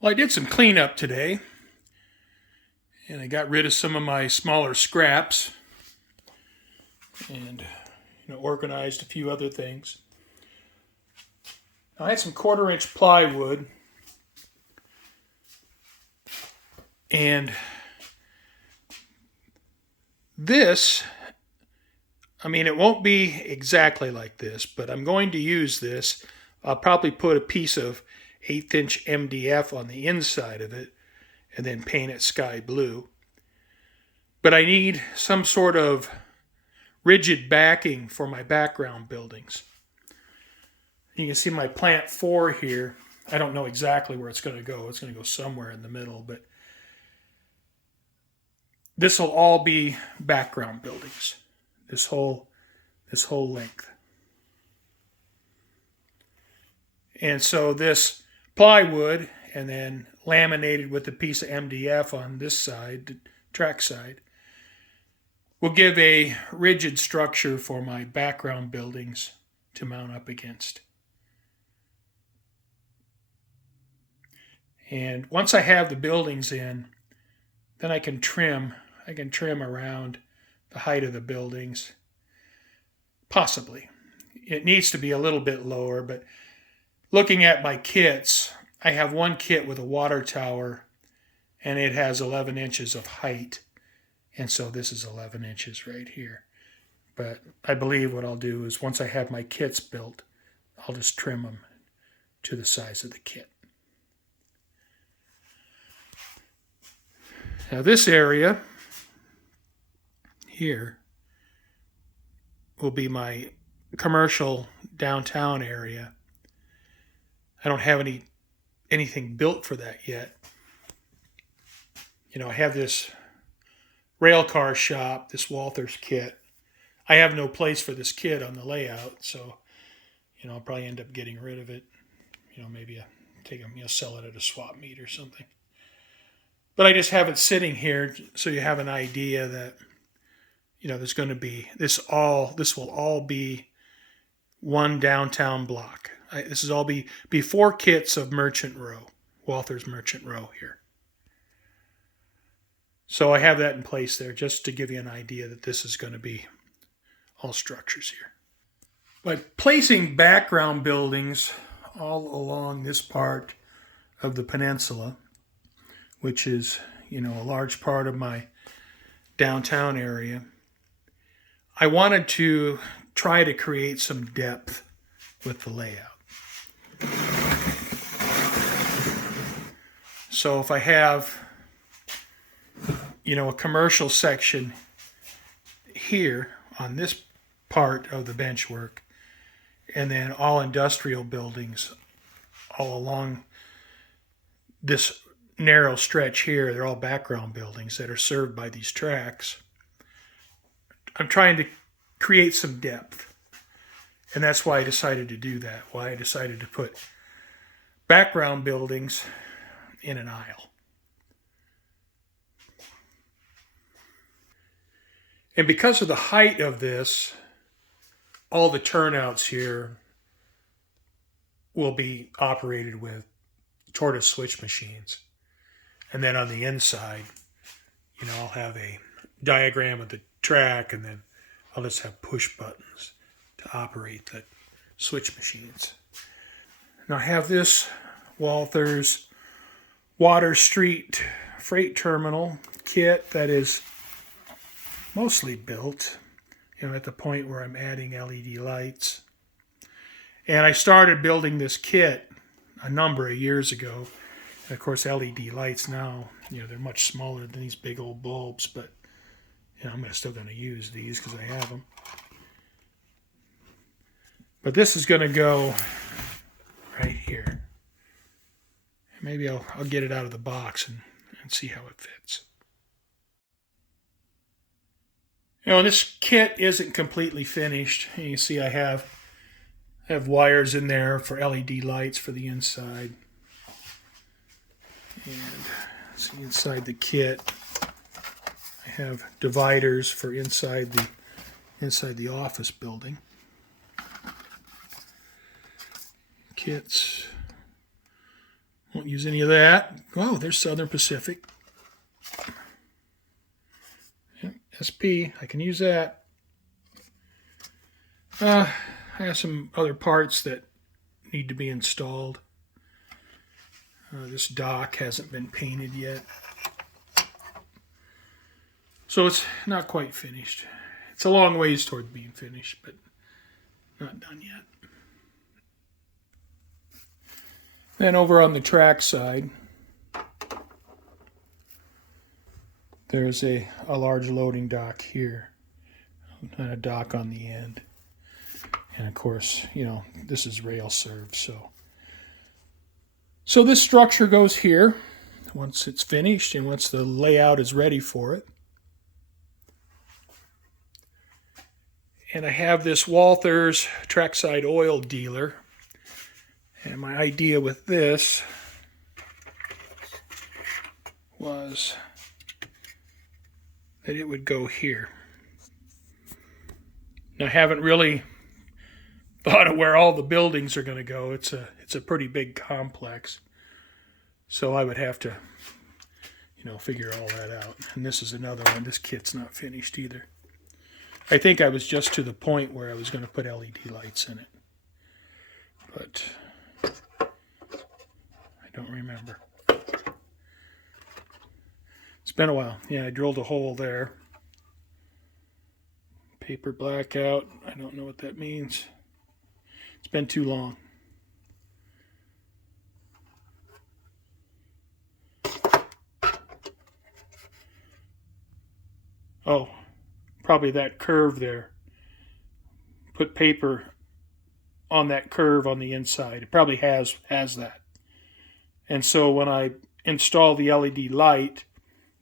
Well, I did some cleanup today, and I got rid of some of my smaller scraps and organized a few other things. Now, I had some 1/4-inch plywood, and this, it won't be exactly like this, but I'm going to use this. I'll probably put a piece of 1/8-inch MDF on the inside of it and then paint it sky blue. But I need some sort of rigid backing for my background buildings. You can see my plant 4 here. I don't know exactly where it's going to go. It's going to go somewhere in the middle, but this will all be background buildings. This whole length. And so this plywood and then laminated with a piece of MDF on this side, the track side, will give a rigid structure for my background buildings to mount up against. And once I have the buildings in, then I can trim around the height of the buildings. Possibly. It needs to be a little bit lower, but looking at my kits, I have one kit with a water tower, and it has 11 inches of height. And so this is 11 inches right here. But I believe what I'll do is once I have my kits built, I'll just trim them to the size of the kit. Now this area here will be my commercial downtown area. I don't have anything built for that yet. I have this rail car shop, this Walther's kit. I have no place for this kit on the layout, so I'll probably end up getting rid of it. Maybe take them, sell it at a swap meet or something. But I just have it sitting here so you have an idea that there's going to be this will all be one downtown block. This is all be 4 kits of Merchant Row, Walther's Merchant Row here. So I have that in place there just to give you an idea that this is going to be all structures here. By placing background buildings all along this part of the peninsula, which is, a large part of my downtown area, I wanted to try to create some depth with the layout. So if I have, a commercial section here on this part of the benchwork, and then all industrial buildings all along this narrow stretch here, they're all background buildings that are served by these tracks. I'm trying to create some depth. And that's why I decided to do that. Why I decided to put background buildings in an aisle. And because of the height of this, all the turnouts here will be operated with tortoise switch machines. And then on the inside, I'll have a diagram of the track, and then I'll just have push buttons to operate the switch machines. Now I have this Walther's Water Street Freight Terminal kit that is mostly built, at the point where I'm adding LED lights. And I started building this kit a number of years ago. And of course, LED lights now, they're much smaller than these big old bulbs, but I'm still going to use these because I have them. But this is going to go right here. Maybe I'll get it out of the box and see how it fits. This kit isn't completely finished. You can see I have wires in there for LED lights for the inside. And see inside the kit, I have dividers for inside the office building. Kits Won't use any of that. Oh, there's Southern Pacific. SP, I can use that. I have some other parts that need to be installed. This dock hasn't been painted yet. So it's not quite finished. It's a long ways toward being finished, but not done yet. Then over on the track side, there's a large loading dock here and a dock on the end. And of course, you know, this is rail served. So this structure goes here once it's finished and once the layout is ready for it. And I have this Walther's trackside oil dealer. And my idea with this was that it would go here. Now, I haven't really thought of where all the buildings are going to go. It's a pretty big complex. So I would have to, you know, figure all that out. And this is another one. This kit's not finished either. I think I was just to the point where I was going to put LED lights in it. But I don't remember. It's been a while. Yeah, I drilled a hole there. Paper blackout. I don't know what that means. It's been too long. Oh, probably that curve there. Put paper on that curve on the inside. It probably has that. And so when I install the LED light,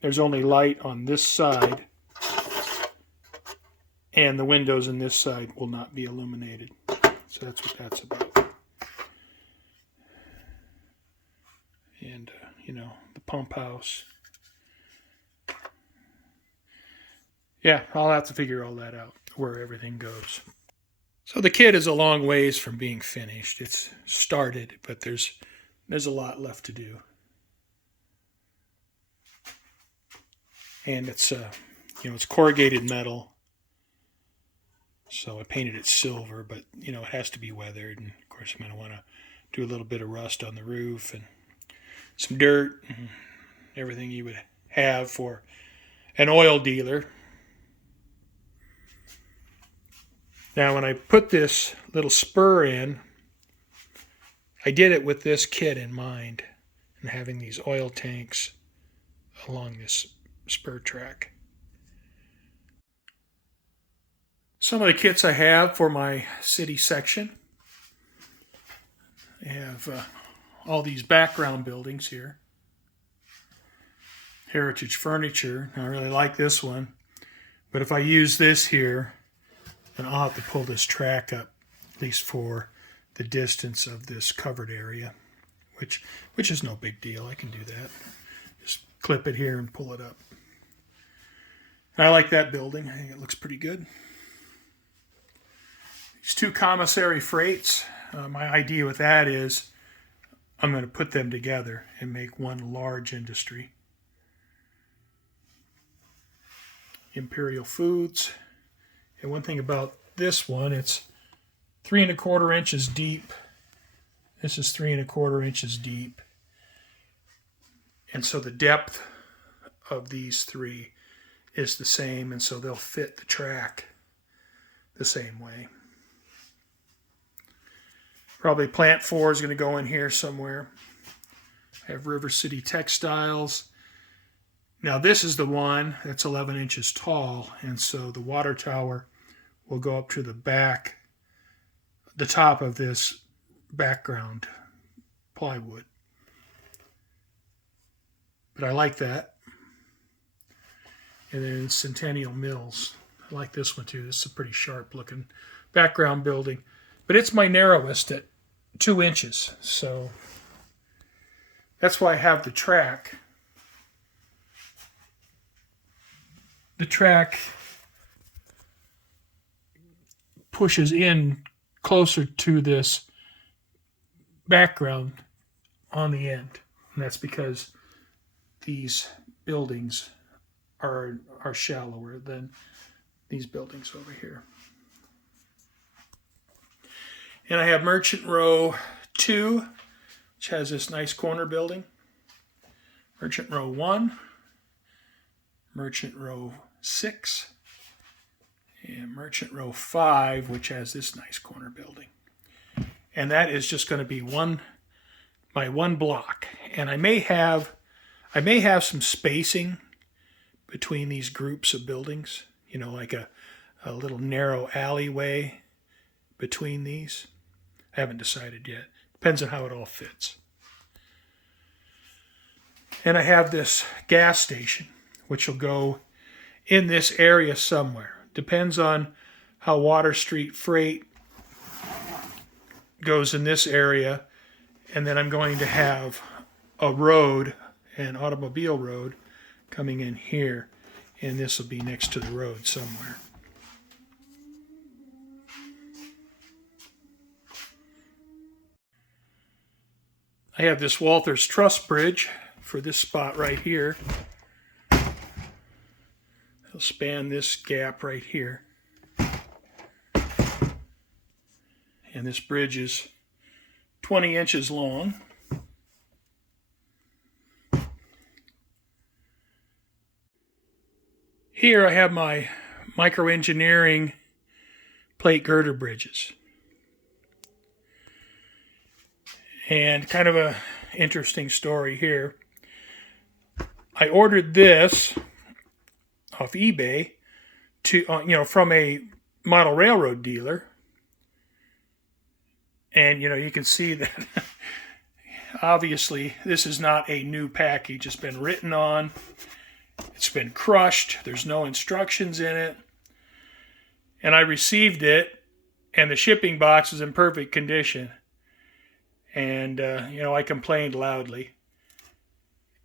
there's only light on this side, and the windows in this side will not be illuminated. So that's what that's about. And, you know, the pump house. Yeah, I'll have to figure all that out, where everything goes. So the kit is a long ways from being finished. It's started, but there's a lot left to do. And it's you know, it's corrugated metal. So I painted it silver, but you know, it has to be weathered, and of course I'm going to want to do a little bit of rust on the roof and some dirt and everything you would have for an oil dealer. Now, when I put this little spur in, I did it with this kit in mind and having these oil tanks along this spur track. Some of the kits I have for my city section. I have all these background buildings here. Heritage Furniture. I really like this one. But if I use this here, then I'll have to pull this track up, at least for the distance of this covered area, which is no big deal. I can do that. Just clip it here and pull it up. I like that building. I think it looks pretty good. These two commissary freights, my idea with that is I'm going to put them together and make one large industry. Imperial Foods. And one thing about this one, it's 3 1/4 inches deep. This is 3 1/4 inches deep. And so the depth of these three is the same, and so they'll fit the track the same way. Probably plant 4 is going to go in here somewhere. I have River City Textiles. Now this is the one that's 11 inches tall, and so the water tower will go up to the back, the top of this background plywood. But I like that. And then Centennial Mills. I like this one too. This is a pretty sharp looking background building. But it's my narrowest at 2 inches. So that's why I have the track. The track pushes in closer to this background on the end. And that's because these buildings are shallower than these buildings over here. And I have Merchant Row 2, which has this nice corner building. Merchant Row 1, Merchant Row 6, and Merchant Row 5, which has this nice corner building. And that is just going to be my one block. And I may have some spacing between these groups of buildings, you know, like a little narrow alleyway between these. I haven't decided yet. Depends on how it all fits. And I have this gas station, which will go in this area somewhere. Depends on how Water Street Freight goes in this area. And then I'm going to have a road, an automobile road, coming in here. And this will be next to the road somewhere. I have this Walther's truss bridge for this spot right here. It'll span this gap right here. And this bridge is 20 inches long. Here I have my micro-engineering plate girder bridges. And kind of a interesting story here. I ordered this off eBay from a model railroad dealer. And you can see that obviously this is not a new package. It's been written on. It's been crushed. There's no instructions in it. And I received it, and the shipping box is in perfect condition. And, I complained loudly.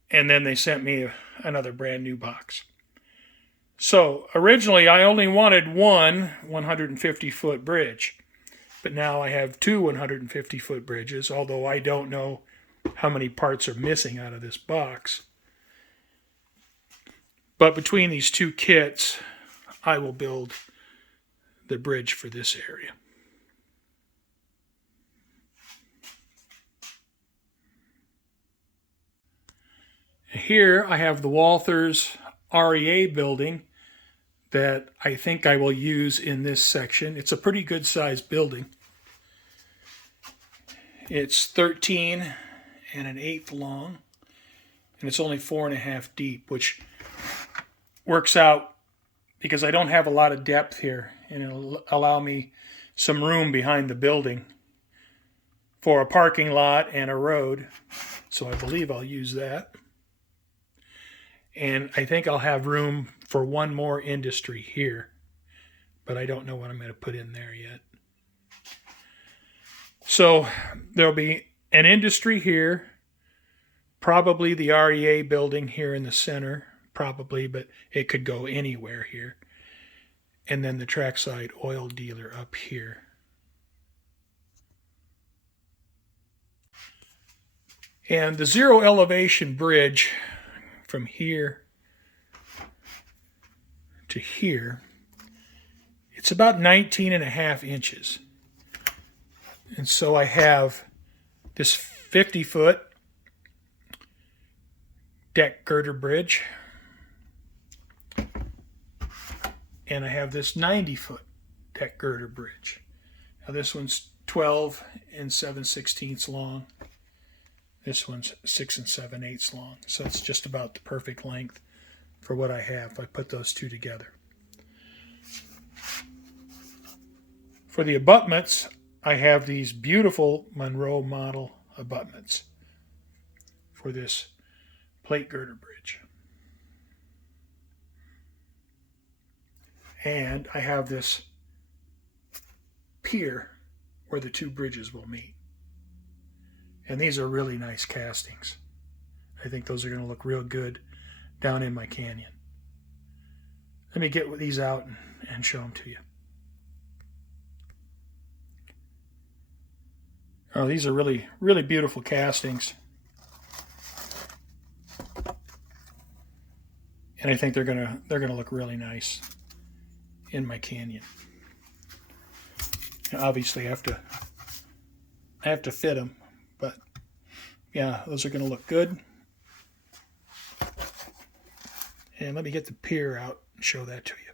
And then they sent me another brand new box. So, originally I only wanted one 150-foot bridge. But now I have two 150-foot bridges, although I don't know how many parts are missing out of this box. But between these two kits, I will build the bridge for this area. Here I have the Walther's REA building that I think I will use in this section. It's a pretty good sized building. It's 13 1/8 long, and it's only 4.5 deep, which works out because I don't have a lot of depth here, and it'll allow me some room behind the building for a parking lot and a road. So I believe I'll use that. And I think I'll have room for one more industry here, but I don't know what I'm going to put in there yet. So there'll be an industry here, probably the REA building here in the center, probably, but it could go anywhere here. And then the trackside oil dealer up here. And the zero elevation bridge from here to here, it's about 19.5 inches. And so I have this 50-foot deck girder bridge, and I have this 90-foot deck girder bridge. Now this one's 12 7/16 long. This one's 6 7/8 long. So it's just about the perfect length for what I have if I put those two together. For the abutments, I have these beautiful Monroe model abutments for this plate girder bridge. And I have this pier where the two bridges will meet. And these are really nice castings. I think those are going to look real good down in my canyon. Let me get these out and show them to you. Oh, these are really, really beautiful castings. and I think they're gonna look really nice in my canyon. Obviously, I have to fit them, but yeah, those are gonna look good. And let me get the pier out and show that to you.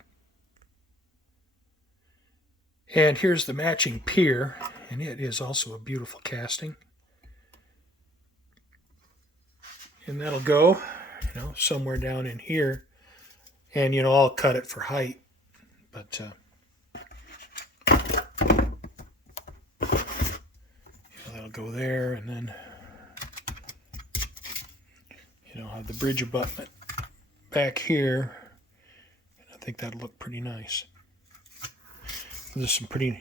And here's the matching pier, and it is also a beautiful casting. And that'll go, somewhere down in here. And, I'll cut it for height. But, that'll go there. And then, have the bridge abutment back here. And I think that'll look pretty nice. There's some pretty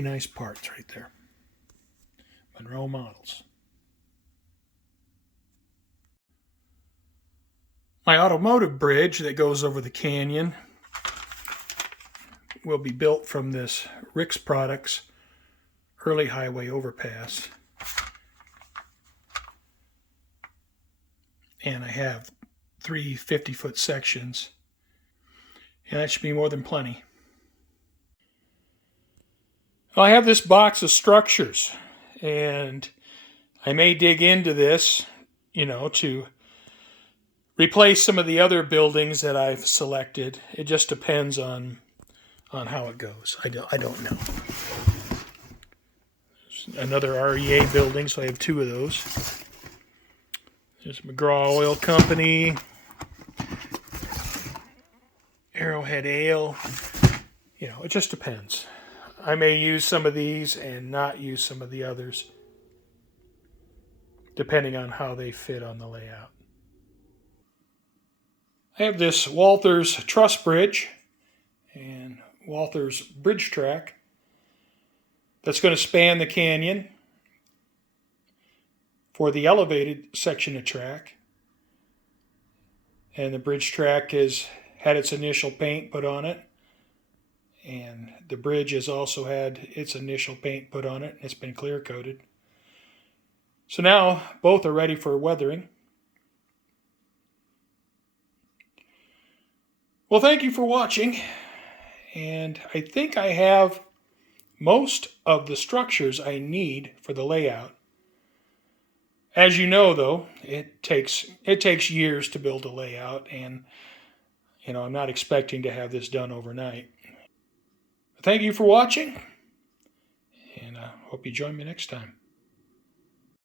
nice parts right there. Monroe models. My automotive bridge that goes over the canyon will be built from this Rix Products early highway overpass. And I have 3 50-foot sections. And that should be more than plenty. Well, I have this box of structures. And I may dig into this, to replace some of the other buildings that I've selected. It just depends on how it goes. I don't know. There's another REA building, so I have 2 of those. There's McGraw Oil Company, Arrowhead Ale. It just depends. I may use some of these and not use some of the others, depending on how they fit on the layout. I have this Walther's truss bridge and Walther's bridge track that's going to span the canyon for the elevated section of track. And the bridge track has had its initial paint put on it. And the bridge has also had its initial paint put on it. It's been clear coated. So now both are ready for weathering. Well, thank you for watching. And I think I have most of the structures I need for the layout. As you know, though, it takes years to build a layout, and I'm not expecting to have this done overnight. Thank you for watching, and I hope you join me next time.